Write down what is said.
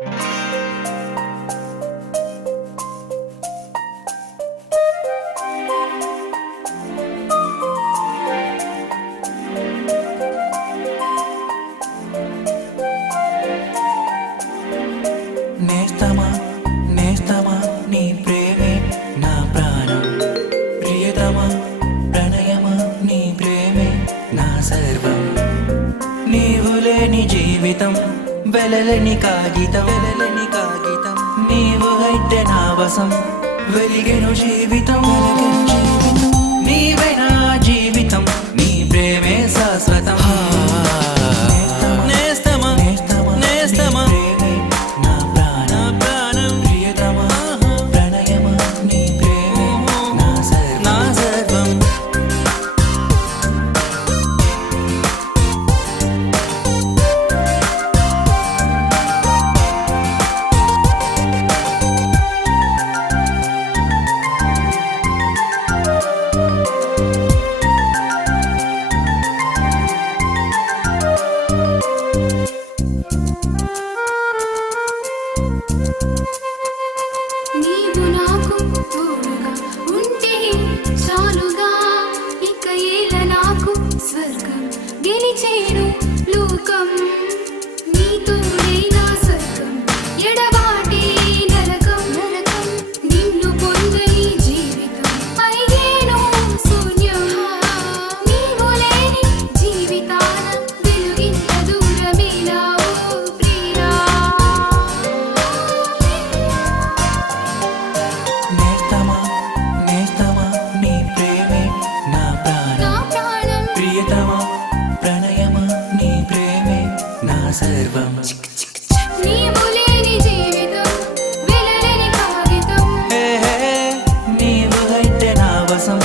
నేస్తమా నేస్తమా నీ ప్రేమే నా ప్రాణం, ప్రియతమా ప్రణయమా నీ ప్రేమే నా సర్వం. నీవు లేని జీవితం వెలలేని కాగితం, వెలలేని కాగితం. నీవు అయితే నా వశం వెలిగెను జీవితం, వెలిగెను జీవితం. నీవే నా జీవితం, నీ ప్రేమే శాశ్వతం. నేస్తమా నేస్తమా నేస్తమా నా ప్రాణం, ప్రియతమా ప్రణయమా నీ ప్రేమే నా సర్వం. నీవు నాకు తోడుగా ఉంటే చాలుగా, ఇక ఏల నాకు స్వర్గం గెలిచేను లోకం. నీతో నా స్వర్గం ఎడబాటే నరకం, నరకం. నిన్ను పొందని జీవితం అయ్యేను శూన్యం. నీవు లేని జీవితాన వెలుగింత దూరమేలా ఓ ప్రియా. నేస్తమా నేస్తమా నీ ప్రేమే నా ప్రాణం, ప్రియతమా ప్రణయమా నీ ప్రేమే నా సర్వం. నీవు లేని జీవితం వెలలేని కాగితం. నీవు అయితే నా వశం